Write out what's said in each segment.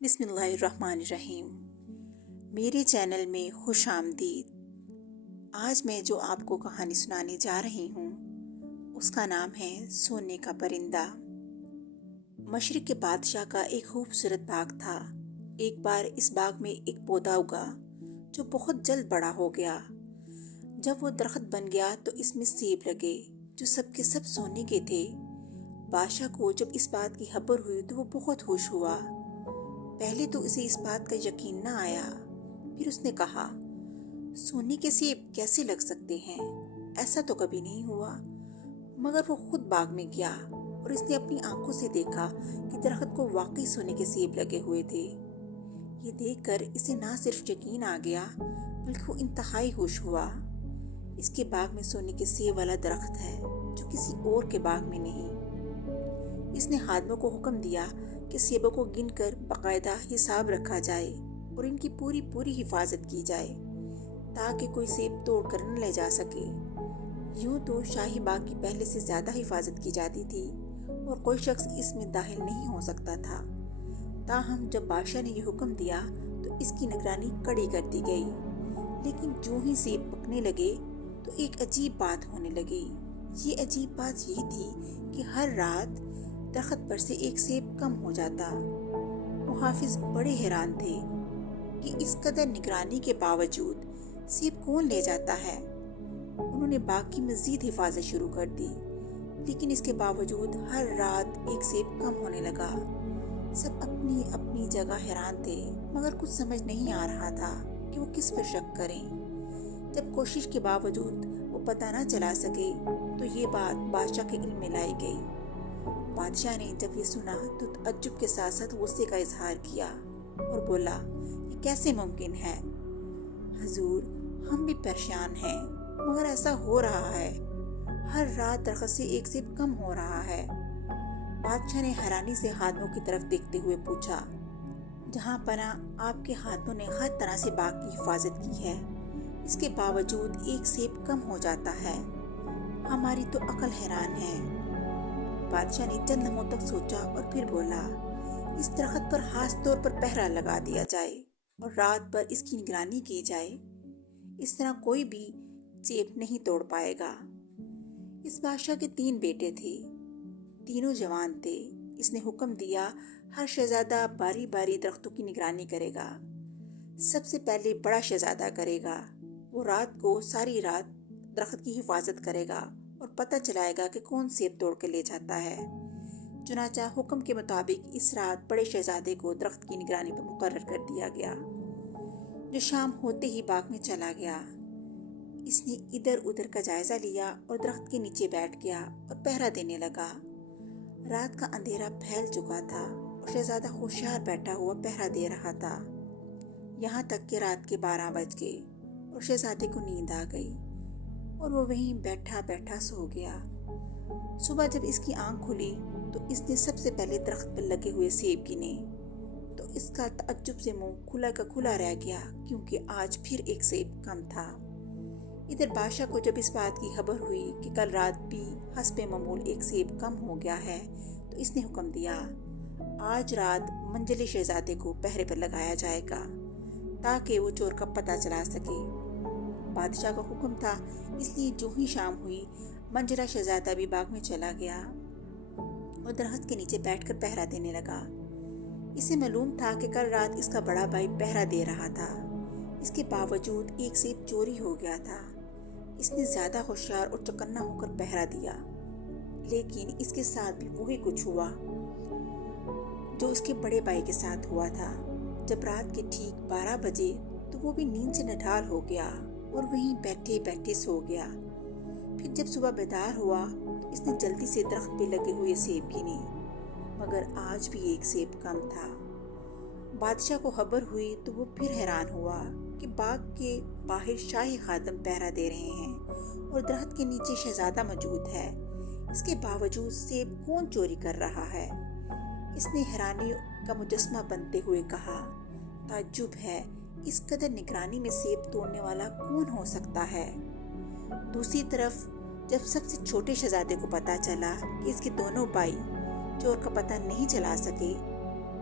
بسم اللہ الرحمن الرحیم۔ میرے چینل میں خوش آمدید۔ آج میں جو آپ کو کہانی سنانے جا رہی ہوں اس کا نام ہے سونے کا پرندہ۔ مشرق کے بادشاہ کا ایک خوبصورت باغ تھا۔ ایک بار اس باغ میں ایک پودا اگا جو بہت جلد بڑا ہو گیا۔ جب وہ درخت بن گیا تو اس میں سیب لگے جو سب کے سب سونے کے تھے۔ بادشاہ کو جب اس بات کی خبر ہوئی تو وہ بہت خوش ہوا۔ پہلے تو اسے اس بات کا یقین نہ آیا، پھر اس نے کہا، سونے کے سیب کیسے لگ سکتے ہیں؟ ایسا تو کبھی نہیں ہوا۔ مگر وہ خود باغ میں گیا اور اس نے اپنی آنکھوں سے دیکھا کہ درخت کو واقعی سونے کے سیب لگے ہوئے تھے۔ یہ دیکھ کر اسے نہ صرف یقین آ گیا بلکہ وہ انتہائی خوش ہوا۔ اس کے باغ میں سونے کے سیب والا درخت ہے جو کسی اور کے باغ میں نہیں۔ اس نے خادموں کو حکم دیا کہ سیبوں کو گن کر باقاعدہ حساب رکھا جائے اور ان کی پوری حفاظت کی جائے تاکہ کوئی سیب توڑ کر نہ لے جا سکے۔ یوں تو شاہی باغ کی پہلے سے زیادہ حفاظت کی جاتی تھی اور کوئی شخص اس میں داخل نہیں ہو سکتا تھا۔ تاہم جب بادشاہ نے یہ حکم دیا تو اس کی نگرانی کڑی کر دی گئی۔ لیکن جو ہی سیب پکنے لگے تو ایک عجیب بات ہونے لگی۔ یہ عجیب بات یہ تھی کہ ہر رات درخت پر سے ایک سیب کم ہو جاتا۔ محافظ بڑے حیران تھے کہ اس قدر نگرانی کے باوجود سیب کون لے جاتا ہے۔ انہوں نے باغ کی مزید حفاظت شروع کر دی، لیکن اس کے باوجود ہر رات ایک سیب کم ہونے لگا۔ سب اپنی اپنی جگہ حیران تھے مگر کچھ سمجھ نہیں آ رہا تھا کہ وہ کس پر شک کریں۔ جب کوشش کے باوجود وہ پتہ نہ چلا سکے تو یہ بات بادشاہ کے علم میں لائی گئی۔ بادشاہ نے جب یہ سنا تو تعجب کے ساتھ ساتھ غصے کا اظہار کیا اور بولا، یہ کیسے ممکن ہے؟ حضور، ہم بھی پریشان ہیں مگر ایسا ہو رہا ہے، ہر رات درخت سے ایک سیب کم ہو رہا ہے۔ بادشاہ نے حیرانی سے خادموں کی طرف دیکھتے ہوئے پوچھا، جہاں پناہ آپ کے خادموں نے ہر طرح سے باغ کی حفاظت کی ہے، اس کے باوجود ایک سیب کم ہو جاتا ہے، ہماری تو عقل حیران ہے۔ بادشاہ نے چند لمحوں تک سوچا اور پھر بولا، اس درخت پر خاص طور پر پہرا لگا دیا جائے اور رات بھر اس کی نگرانی کی جائے، اس طرح کوئی بھی سیب نہیں توڑ پائے گا۔ اس بادشاہ کے 3 بیٹے تھے، تینوں جوان تھے۔ اس نے حکم دیا، ہر شہزادہ باری باری درختوں کی نگرانی کرے گا۔ سب سے پہلے بڑا شہزادہ کرے گا، وہ رات کو ساری رات درخت کی حفاظت کرے گا اور پتہ چلائے گا کہ کون سیب توڑ کے لے جاتا ہے۔ چنانچہ حکم کے مطابق اس رات بڑے شہزادے کو درخت کی نگرانی پر مقرر کر دیا گیا، جو شام ہوتے ہی باغ میں چلا گیا۔ اس نے ادھر ادھر کا جائزہ لیا اور درخت کے نیچے بیٹھ گیا اور پہرا دینے لگا۔ رات کا اندھیرا پھیل چکا تھا اور شہزادہ ہوشیار بیٹھا ہوا پہرا دے رہا تھا، یہاں تک کہ رات کے 12 بج گئے اور شہزادے کو نیند آ گئی اور وہ وہیں بیٹھا بیٹھا سو گیا۔ صبح جب اس کی آنکھ کھلی تو اس نے سب سے پہلے درخت پر لگے ہوئے سیب گنے تو اس کا تعجب سے منہ کھلا کا کھلا رہ گیا، کیونکہ آج پھر ایک سیب کم تھا۔ ادھر بادشاہ کو جب اس بات کی خبر ہوئی کہ کل رات بھی حسب معمول ایک سیب کم ہو گیا ہے تو اس نے حکم دیا، آج رات منجلے شہزادے کو پہرے پر لگایا جائے گا تاکہ وہ چور کا پتہ چلا سکے۔ بادشاہ کا حکم تھا، اس لیے جو ہی شام ہوئی منجلا شہزادہ بھی باغ میں چلا گیا اور درخت کے نیچے بیٹھ کر پہرا دینے لگا۔ اسے معلوم تھا کہ کل رات اس کا بڑا بھائی پہرا دے رہا تھا، اس کے باوجود ایک سیب چوری ہو گیا تھا۔ اس نے زیادہ ہوشیار اور چوکنا ہو کر پہرا دیا، لیکن اس کے ساتھ بھی وہی کچھ ہوا جو اس کے بڑے بھائی کے ساتھ ہوا تھا۔ جب رات کے ٹھیک 12 بجے تو وہ بھی نیند سے نڈھال ہو گیا اور وہیں بیٹھے بیٹھے سو گیا۔ پھر جب صبح بیدار ہوا تو اس نے جلدی سے درخت پہ لگے ہوئے سیب گنے، مگر آج بھی ایک سیب کم تھا۔ بادشاہ کو خبر ہوئی تو وہ پھر حیران ہوا کہ باغ کے باہر شاہی خادم پہرا دے رہے ہیں اور درخت کے نیچے شہزادہ موجود ہے، اس کے باوجود سیب کون چوری کر رہا ہے؟ اس نے حیرانی کا مجسمہ بنتے ہوئے کہا، تعجب ہے، اس قدر نگرانی میں سیب توڑنے والا کون ہو سکتا ہے؟ دوسری طرف جب سب سے چھوٹے شہزادے کو پتہ چلا کہ اس کے دونوں بھائی چور کا پتہ نہیں چلا سکے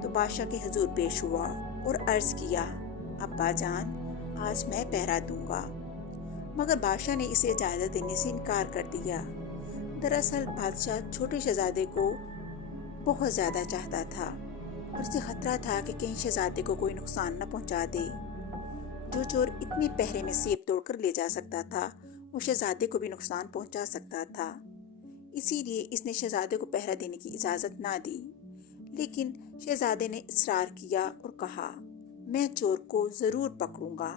तो बादशाह के हुजूर पेश हुआ और अर्ज किया, अब्बा जान, आज मैं पहरा दूंगा। मगर बादशाह ने इसे इजाज़त देने से इनकार कर दिया। दरअसल बादशाह छोटे शहजादे को बहुत ज़्यादा चाहता था और उसे खतरा था कि कहीं शहजादे को कोई नुकसान न पहुंचा दे। जो चोर इतने पहरे में सेब तोड़कर ले जा सकता था, वो शहजादे को भी नुकसान पहुंचा सकता था। इसीलिए इसने शहजादे को पहरा देने की इजाज़त ना दी। लेकिन शहजादे ने इसरार किया और कहा, मैं चोर को ज़रूर पकड़ूंगा।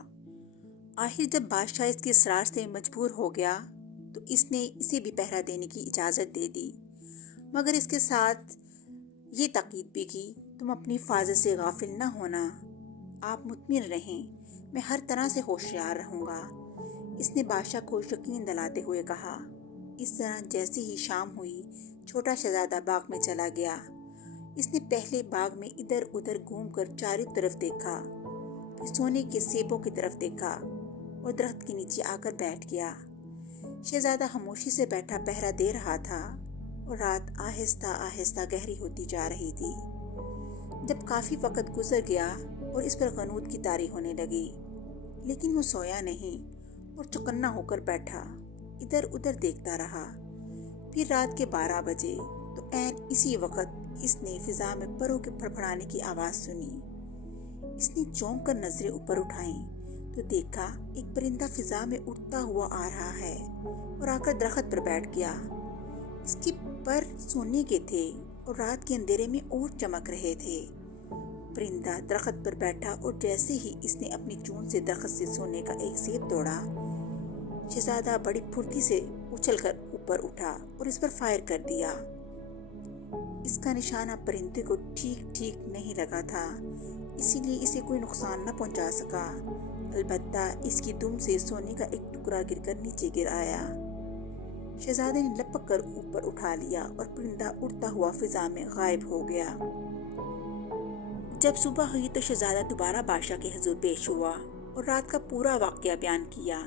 आखिर जब बादशाह इसके इसरार से मजबूर हो गया तो इसने इसे भी पहरा देने की इजाज़त दे दी, मगर इसके साथ ये ताकीद भी की, तुम अपनी हिफाजत से गाफिल न होना, आप मुतमिन रहें, मैं हर तरह से होशियार रहूँगा। इसने बादशाह को यकीन दिलाते हुए कहा। इस तरह जैसे ही शाम हुई, छोटा शहजादा बाग में चला गया। इसने पहले बाग में इधर उधर घूमकर चारों तरफ देखा, फिर सोने के सेबों की तरफ देखा और दरख्त के नीचे आकर बैठ गया। शहजादा खामोशी से बैठा पहरा दे रहा था और रात आहिस्ता आहिस्ता गहरी होती जा रही थी। जब काफ़ी वक्त गुजर गया और इस पर गनूत की तारी होने लगी, लेकिन वो सोया नहीं और चौकन्ना होकर बैठा इधर उधर देखता रहा। फिर रात के 12 बजे तो ऐन इसी वक्त इसने फिजा में परों के फड़फड़ाने की आवाज़ सुनी। इसने चौंक कर नजरें ऊपर उठाईं तो देखा एक परिंदा फिजा में उड़ता हुआ आ रहा है और आकर दरख्त पर बैठ गया। इसके पर सोने के थे और रात के अंधेरे में और चमक रहे थे। परिंदा दरख्त पर बैठा और जैसे ही इसने अपनी चूंद से दरख्त से सोने का एक सेब तोड़ा, शहजादा बड़ी फुर्ती से उछलकर ऊपर उठा और इस पर फायर कर दिया। इसका निशाना परिंदे को ठीक ठीक नहीं लगा था, इसीलिए इसे कोई नुकसान न पहुंचा सका। अलबत्ता इसकी दुम से सोने का एक टुकड़ा गिरकर नीचे गिर आया। शहजादे ने लपक कर ऊपर उठा लिया और परिंदा उड़ता हुआ फिजा में गायब हो गया। जब सुबह हुई तो शहजादा दोबारा बादशाह के हुजूर पेश हुआ और रात का पूरा वाकया बयान किया।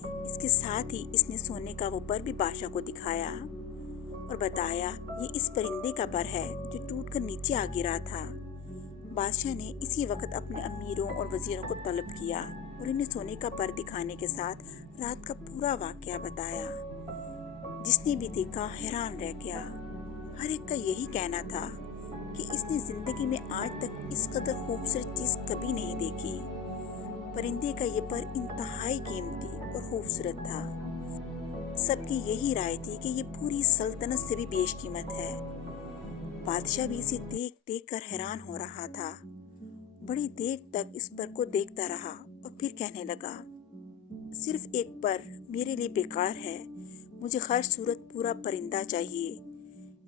इसके साथ ही इसने सोने का वो पर भी बादशाह को दिखाया और बताया, ये इस परिंदे का पर है जो टूटकर नीचे आ गिरा था। बादशाह ने इसी वक्त अपने अमीरों और वजीरों को तलब किया और इन्हें सोने का पर दिखाने के साथ रात का पूरा वाकया बताया। जिसने भी देखा हैरान रह गया। हर एक का यही कहना था कि इसने जिंदगी में आज तक इस कदर खूबसूरत चीज कभी नहीं देखी। परिंदे का ये पर इंतहाई कीमती और खूबसूरत था। सबकी यही राय थी कि ये पूरी सल्तनत से भी बेशकीमत है। बादशाह भी इसे देख देख कर हैरान हो रहा था। बड़ी देर तक इस पर को देखता रहा और फिर कहने लगा, सिर्फ एक पर मेरे लिए बेकार है, मुझे हर सूरत पूरा परिंदा चाहिए।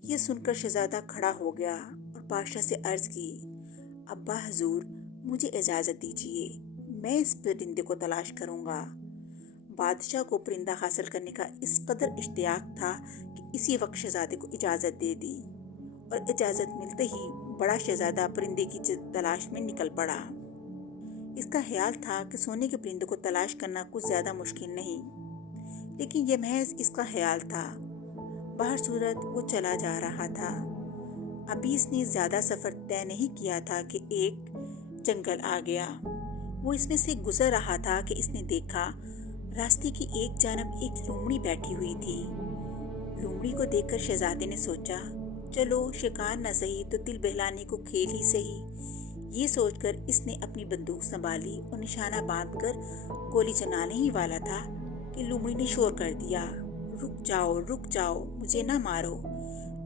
ये सुनकर शहजादा खड़ा हो गया और बादशाह से अर्ज की, अब्बा हुजूर, मुझे इजाज़त दीजिए, मैं इस परिंदे को तलाश करूँगा। बादशाह को परिंदा हासिल करने का इस कदर इश्तियाक था कि इसी वक्त शहजादे को इजाज़त दे दी और इजाज़त मिलते ही बड़ा शहजादा परिंदे की तलाश में निकल पड़ा। इसका ख्याल था कि सोने के परिंदे को तलाश करना कुछ ज़्यादा मुश्किल नहीं, लेकिन यह महज इसका ख्याल था। बाहर सूरत वो चला जा रहा था। अभी इसने ज़्यादा सफ़र तय नहीं किया था कि एक जंगल आ गया। वो इसमें से गुजर रहा था कि इसने देखा रास्ते की एक जानब एक लोमड़ी बैठी हुई थी। लोमड़ी को देखकर शहजादे ने सोचा, चलो शिकार न सही तो दिल बहलाने को खेल ही सही। ये सोचकर इसने अपनी बंदूक संभाली और निशाना बांधकर गोली चलाने ही वाला था कि लोमड़ी ने शोर कर दिया, रुक जाओ, मुझे ना मारो,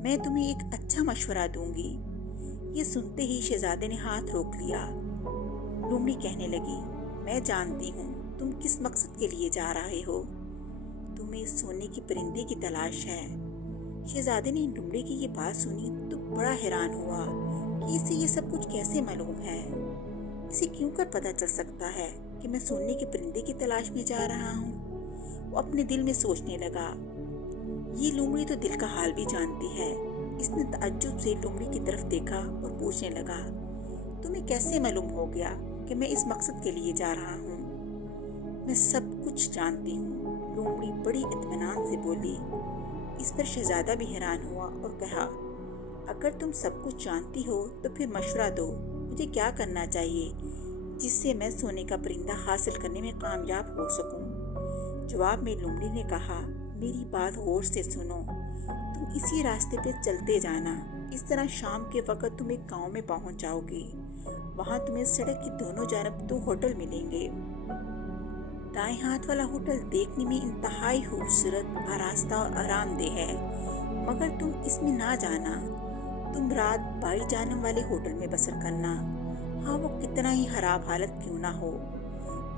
मैं तुम्हें एक अच्छा मशवरा दूंगी। ये सुनते ही शहजादे ने हाथ रोक लिया। लोमड़ी कहने लगी, मैं जानती हूँ तुम किस मकसद के लिए जा रहे हो, तुम्हें सोने की परिंदे की तलाश है। शहजादे ने लोमड़ी की ये बात सुनी तो बड़ा हैरान हुआ कि इसे ये सब कुछ कैसे मालूम है। इसे क्यों कर पता चल सकता है कि मैं सोने के परिंदे की तलाश में जा रहा हूँ। वो अपने दिल में सोचने लगा, ये लोमड़ी तो दिल का हाल भी जानती है। इसने ताज्जुब से लोमड़ी की तरफ देखा और पूछने लगा, तुम्हें कैसे मालूम हो गया कि मैं इस मकसद के लिए जा रहा हूँ? मैं सब कुछ जानती हूँ, लोमड़ी बड़ी इत्मीनान से बोली। इस पर शहजादा भी हैरान हुआ और कहा, अगर तुम सब कुछ जानती हो तो फिर मशवरा दो, मुझे क्या करना चाहिए जिससे मैं सोने का परिंदा हासिल करने में कामयाब हो सकूं। जवाब में लोमड़ी ने कहा, मेरी बात गौर से सुनो, तुम इसी रास्ते पे चलते जाना। इस तरह शाम के वक्त तुम एक गांव में पहुंच जाओगे। वहां तुम्हें सड़क की दोनों जानब 2 होटल मिलेंगे। दाएं हाथ वाला होटल देखने में इंतहाई खूबसूरत, आरास्ता और आरामदेह है, मगर तुम इसमें ना जाना। तुम रात बाई जानब वाले होटल में बसर करना, हाँ वो कितना ही खराब हालत क्यों ना हो।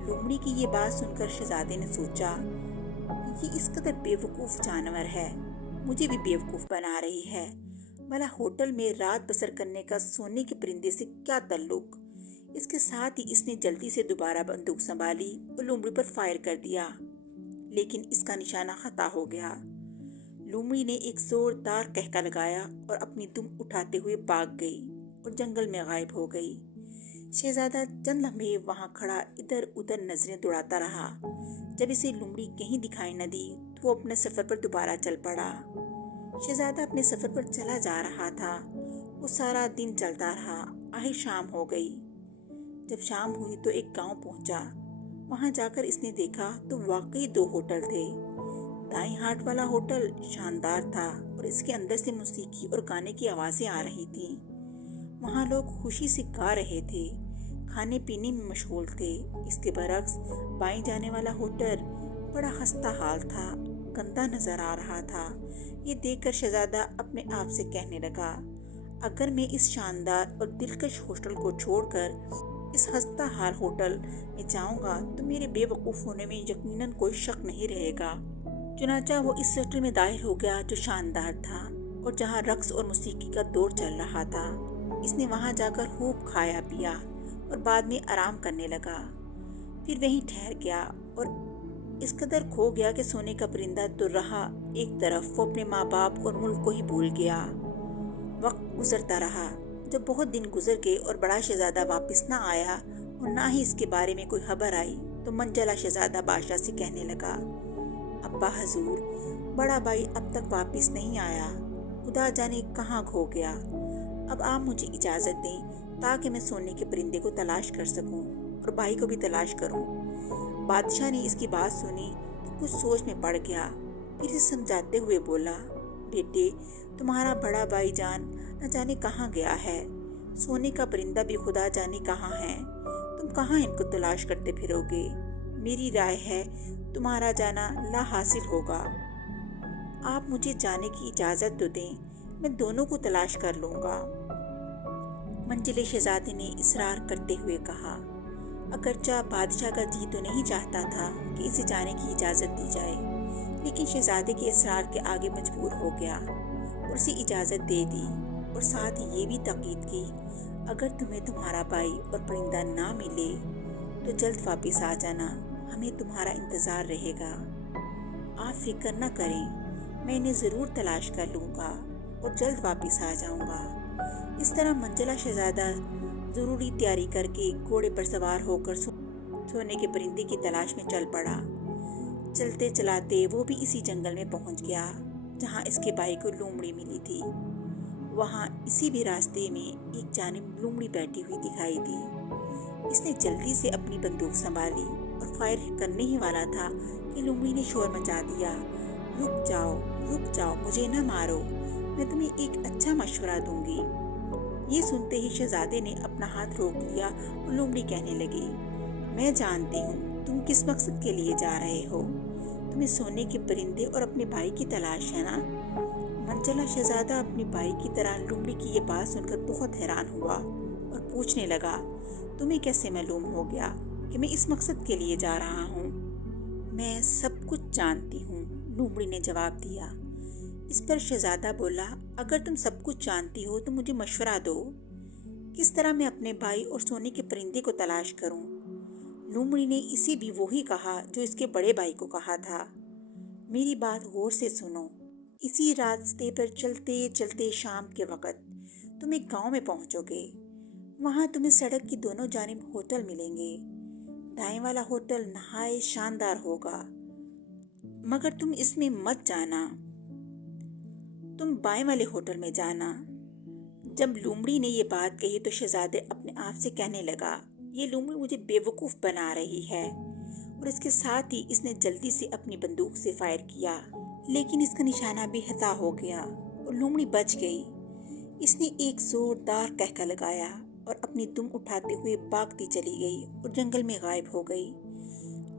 लोमड़ी की ये बात सुनकर शहजादे ने सोचा, ये इस कदर बेवकूफ़ जानवर है, मुझे भी बेवकूफ़ बना रही है। भला होटल में रात बसर करने का सोने के परिंदे से क्या ताल्लुक। इसके साथ ही इसने जल्दी से दोबारा बंदूक संभाली और लोमड़ी पर फायर कर दिया, लेकिन इसका निशाना खता हो गया। लोमड़ी ने एक जोरदार कहका लगाया और अपनी दुम उठाते हुए भाग गई और जंगल में गायब हो गई। शहजादा चंद लम्हे वहां खड़ा इधर उधर नजरें दौड़ाता रहा। जब इसे लोमड़ी कहीं दिखाई न दी तो वो अपने सफर पर दोबारा चल पड़ा। शहजादा अपने सफर पर चला जा रहा था। वो सारा दिन चलता रहा। आखिर शाम हो गई। जब शाम हुई तो एक गांव पहुंचा। वहां जाकर इसने देखा तो वाकई 2 होटल थे। दाईं हाथ वाला होटल शानदार था और इसके अंदर से मौसीकी और गाने की आवाजें आ रही थी। वहां लोग खुशी से गा रहे थे, खाने पीने में मशगूल थे। इसके बरक्स बाईं जाने वाला होटल बड़ा खस्ता हाल था, गंदा नजर आ रहा था। ये देखकर शहजादा अपने आप से कहने लगा, अगर मैं इस शानदार और दिलकश होटल को छोड़कर इस खस्ता हाल होटल में जाऊंगा तो मेरे बेवकूफ़ होने में यकीनन कोई शक नहीं रहेगा। चुनाचा वो इस होटल में दाखिल हो गया जो शानदार था और जहाँ रक्स और मौसीकी का दौर चल रहा था। इसने वहां जाकर खूब खाया पिया और बाद में आराम करने लगा। फिर वहीं ठहर गया और इस कदर खो गया कि सोने का परिंदा तो रहा एक तरफ, वो अपने माँ बाप और मुल्क को ही भूल गया। वक्त गुजरता रहा। जब बहुत दिन गुजर गए और बड़ा शहजादा वापस ना आया और ना ही इसके बारे में कोई खबर आई तो मंजला शहजादा बादशाह से कहने लगा, अब्बा हजूर, बड़ा भाई अब तक वापस नहीं आया, खुदा जाने कहाँ खो गया। अब आप मुझे इजाज़त दें ताकि मैं सोने के परिंदे को तलाश कर सकूं और भाई को भी तलाश करूं। बादशाह ने इसकी बात सुनी तो कुछ सोच में पड़ गया। फिर इसे समझाते हुए बोला, बेटे, तुम्हारा बड़ा भाई जान न जाने कहाँ गया है, सोने का परिंदा भी खुदा जाने कहाँ है। तुम कहाँ इनको तलाश करते फिरोगे। मेरी राय है तुम्हारा जाना ला हासिल होगा। आप मुझे जाने की इजाज़त तो दें, मैं दोनों को तलाश कर लूँगा। मंजिले शहजादे ने इसरार करते हुए कहा। अगरचा बादशाह का जी तो नहीं चाहता था कि इसे जाने की इजाज़त दी जाए, लेकिन शहजादे के इसरार के आगे मजबूर हो गया और उसे इजाज़त दे दी और साथ ही ये भी ताकीद की, अगर तुम्हें तुम्हारा भाई और परिंदा ना मिले तो जल्द वापस आ जाना, हमें तुम्हारा इंतज़ार रहेगा। आप फिक्र न करें, मैं इन्हें ज़रूर तलाश कर लूँगा और जल्द वापस आ जाऊँगा। इस तरह मंजिला शहजादा ज़रूरी तैयारी करके घोड़े पर सवार होकर सोने के परिंदे की तलाश में चल पड़ा। चलते चलाते वो भी इसी जंगल में पहुंच गया जहां इसके भाई को लोमड़ी मिली थी। वहां इसी भी रास्ते में एक जानिब लोमड़ी बैठी हुई दिखाई दी। इसने जल्दी से अपनी बंदूक संभाली और फायर करने ही वाला था कि लोमड़ी ने शोर मचा दिया, रुक जाओ, मुझे न मारो, मैं तुम्हें एक अच्छा मशवरा दूंगी। ये सुनते ही शहजादे ने अपना हाथ रोक लिया और लोमड़ी कहने लगी, मैं जानती हूँ तुम किस मकसद के लिए जा रहे हो। तुम्हें सोने के परिंदे और अपने भाई की तलाश है ना। मंजिला शहजादा अपने भाई की तरह लोमड़ी की ये बात सुनकर बहुत हैरान हुआ और पूछने लगा, तुम्हें कैसे मालूम हो गया कि मैं इस मकसद के लिए जा रहा हूँ। मैं सब कुछ जानती हूँ, लोमड़ी ने जवाब दिया। इस पर शहजादा बोला, अगर तुम सब कुछ जानती हो तो मुझे मशवरा दो, किस तरह मैं अपने भाई और सोने के परिंदे को तलाश करूं। लोमड़ी ने इसे भी वही कहा जो इसके बड़े भाई को कहा था। मेरी बात गौर से सुनो। इसी रास्ते पर चलते चलते शाम के वक्त तुम एक गांव में पहुंचोगे। वहां तुम्हें सड़क की दोनों जानिब होटल मिलेंगे। दाएं वाला होटल नहाए शानदार होगा, मगर तुम इसमें मत जाना। तुम बाएं वाले होटल में जाना। जब लूमड़ी ने ये बात कही तो शहजादे अपने आप से कहने लगा, ये लूमड़ी मुझे बेवकूफ़ बना रही है। और इसके साथ ही इसने जल्दी से अपनी बंदूक से फायर किया, लेकिन इसका निशाना भी हता हो गया और लूमड़ी बच गई। इसने एक जोरदार कहका लगाया और अपनी दुम उठाते हुए भागती चली गई और जंगल में गायब हो गई।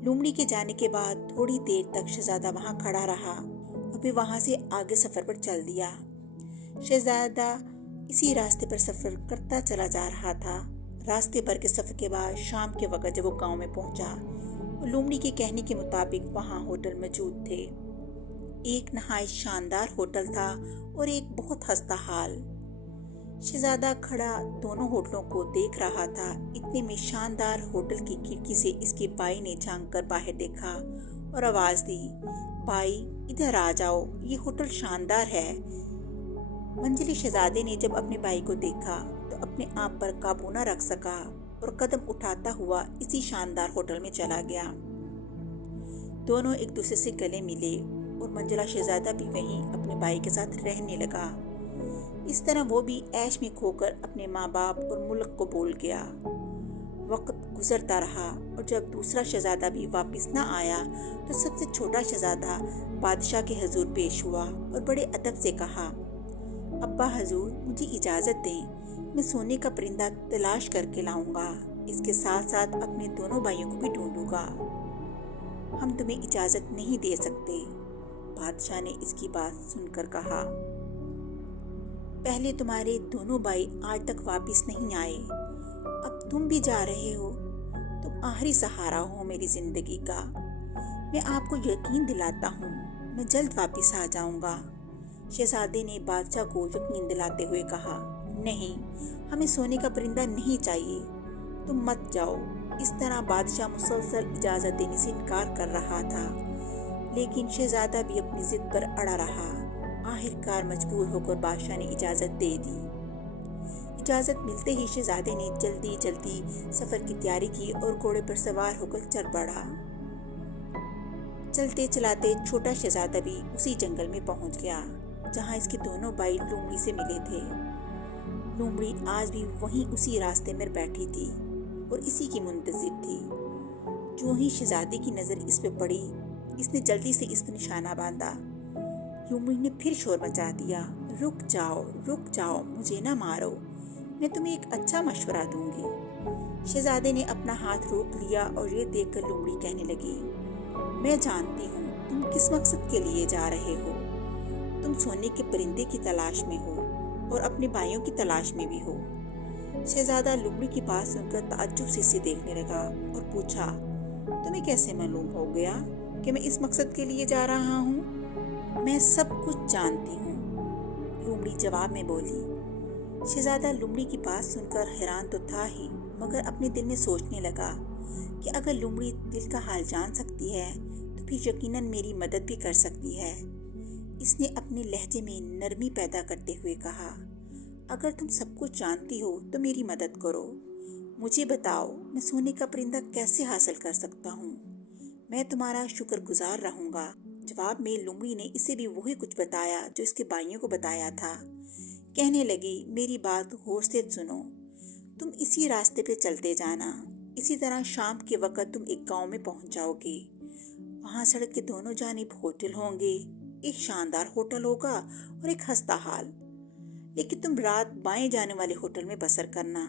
लूमड़ी के जाने के बाद थोड़ी देर तक शहजादा वहां खड़ा रहा और फिर वहां से आगे सफर पर चल दिया। शहजादा इसी रास्ते पर सफर करता चला जा रहा था। रास्ते भर के सफर के बाद शाम के वक्त जब वो गांव में पहुंचा, लूमड़ी के कहने के मुताबिक वहां होटल मौजूद थे। एक नहायत शानदार होटल था और एक बहुत हंसता हाल। शहजादा खड़ा दोनों होटलों को देख रहा था। इतने में शानदार होटल की खिड़की से इसके भाई ने झांक कर बाहर देखा और आवाज दी, भाई इधर आ जाओ, ये होटल शानदार है। मंजली शहजादे ने जब अपने भाई को देखा तो अपने आप पर काबू न रख सका और कदम उठाता हुआ इसी शानदार होटल में चला गया। दोनों एक दूसरे से गले मिले और मंजला शहजादा भी वहीं अपने भाई के साथ रहने लगा। इस तरह वो भी ऐश में खोकर अपने माँ बाप और मुल्क को भूल गया। वक्त गुजरता रहा और जब दूसरा शहजादा भी वापस न आया तो सबसे छोटा शहजादा बादशाह के हजूर पेश हुआ और बड़े अदब से कहा, अब्बा हजूर मुझे इजाज़त दें, मैं सोने का परिंदा तलाश करके लाऊंगा। इसके साथ साथ अपने दोनों भाइयों को भी ढूंढूंगा। हम तुम्हें इजाज़त नहीं दे सकते। बादशाह ने इसकी बात सुनकर कहा, पहले तुम्हारे दोनों भाई आज तक वापस नहीं आए, अब तुम भी जा रहे हो। तुम आखिरी सहारा हो मेरी जिंदगी का। मैं आपको यकीन दिलाता हूँ मैं जल्द वापस आ जाऊंगा। शहजादे ने बादशाह को यकीन दिलाते हुए कहा, नहीं, हमें सोने का परिंदा नहीं चाहिए, तुम मत जाओ। इस तरह बादशाह मुसलसल इजाज़त देने से इनकार कर रहा था, लेकिन शहजादा भी अपनी जिद पर अड़ा रहा। आखिरकार मजबूर होकर बादशाह ने इजाज़त दे दी। इजाज़त मिलते ही शहजादे ने जल्दी जल्दी सफ़र की तैयारी की और घोड़े पर सवार होकर चल पड़ा। चलते चलाते छोटा शहजादा भी उसी जंगल में पहुंच गया जहां इसके दोनों भाई लूमड़ी से मिले थे। लूमड़ी आज भी वहीं उसी रास्ते में बैठी थी और इसी की मुंतज़िर थी। जो ही शहजादे की नज़र इस पे पड़ी, इसने जल्दी से इस पर निशाना बांधा। लूमड़ी ने फिर शोर मचा दिया, रुक जाओ, मुझे ना मारो, मैं तुम्हें एक अच्छा मशवरा दूंगी। शहजादे ने अपना हाथ रोक लिया और ये देखकर लूमड़ी कहने लगी, मैं जानती हूँ तुम किस मकसद के लिए जा रहे हो। तुम सोने के परिंदे की तलाश में हो और अपने भाइयों की तलाश में भी हो। शहजादा लूमड़ी की बात सुनकर ताज्जुब से इसे देखने लगा और पूछा, तुम्हें कैसे मालूम हो गया कि मैं इस मकसद के लिए जा रहा हूँ? मैं सब कुछ जानती हूँ, लूमड़ी जवाब में बोली। शहजादा लूमड़ी की बात सुनकर हैरान तो था ही, मगर अपने दिल में सोचने लगा कि अगर लूमड़ी दिल का हाल जान सकती है तो फिर यकीनन मेरी मदद भी कर सकती है। इसने अपने लहजे में नरमी पैदा करते हुए कहा, अगर तुम सब कुछ जानती हो तो मेरी मदद करो। मुझे बताओ मैं सोने का परिंदा कैसे हासिल कर सकता हूँ। मैं तुम्हारा शुक्रगुजार रहूँगा। जवाब में लूमड़ी ने इसे भी वही कुछ बताया जो इसके भाइयों को बताया था। कहने लगी, मेरी बात गौर से सुनो। तुम इसी रास्ते पे चलते जाना। इसी तरह शाम के वक्त तुम एक गांव में पहुंच जाओगे। वहां सड़क के दोनों जानिब होटल होंगे। एक शानदार होटल होगा और एक हंसता हाल। लेकिन तुम रात बाएं जाने वाले होटल में बसर करना,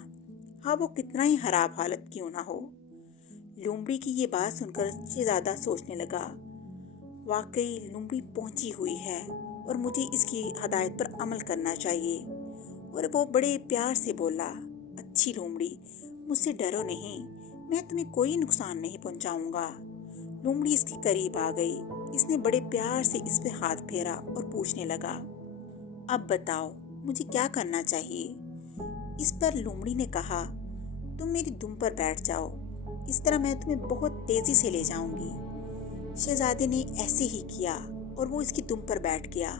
हाँ वो कितना ही खराब हालत क्यों ना हो। लूमड़ी की ये बात सुनकर शहजादा सोचने लगा, वाकई लूमड़ी पहुंची हुई है और मुझे इसकी हदायत पर अमल करना चाहिए। और वो बड़े प्यार से बोला, अच्छी लूमड़ी, मुझसे डरो नहीं, मैं तुम्हें कोई नुकसान नहीं पहुंचाऊंगा। लूमड़ी इसके करीब आ गई। इसने बड़े प्यार से इस पे हाथ फेरा और पूछने लगा, अब बताओ मुझे क्या करना चाहिए। इस पर लूमड़ी ने कहा, तुम मेरी दुम पर बैठ जाओ, इस तरह मैं तुम्हें बहुत तेजी से ले जाऊंगी। शहजादे ने ऐसे ही किया और वो इसकी दुम पर बैठ गया।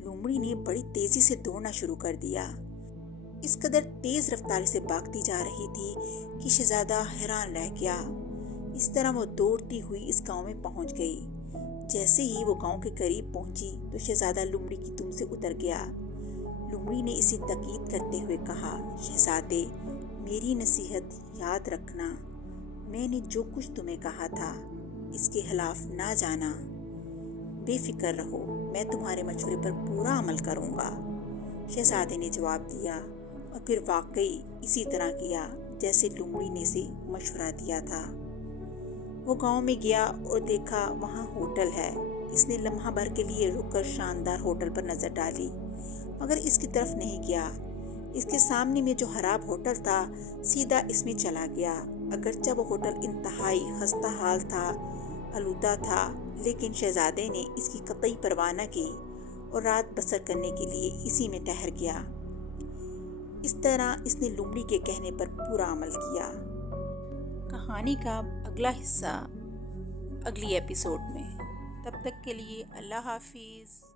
लूमड़ी ने बड़ी तेजी से दौड़ना शुरू कर दिया। इस कदर तेज रफ्तारी से भागती जा रही थी कि शहजादा हैरान रह गया। इस तरह वो दौड़ती हुई इस गांव में पहुंच गई। जैसे ही वो गांव के करीब पहुंची तो शहजादा लूमड़ी की दुम से उतर गया। लुमड़ी ने इसे ताकीद करते हुए कहा, शहजादे, मेरी नसीहत याद रखना। मैंने जो कुछ तुम्हें कहा था इसके खिलाफ ना जाना। बेफिक्र रहो, मैं तुम्हारे मशवरे पर पूरा अमल करूँगा। शहजादे ने जवाब दिया और फिर वाकई इसी तरह किया जैसे लुमड़ी ने इसे मशवरा दिया था। वो गांव में गया और देखा वहाँ होटल है। इसने लम्हा भर के लिए रुककर शानदार होटल पर नजर डाली, मगर इसकी तरफ नहीं गया। इसके सामने में जो खराब होटल था सीधा इसमें चला गया। अगरचे वो होटल इंतहाई खस्ता हाल था, आलूदा था, लेकिन शहजादे ने इसकी कतई परवाह न की और रात बसर करने के लिए इसी में ठहर गया। इस तरह इसने लुमड़ी के कहने पर पूरा अमल किया। कहानी का अगला हिस्सा अगली एपिसोड में। तब तक के लिए अल्लाह हाफिज़।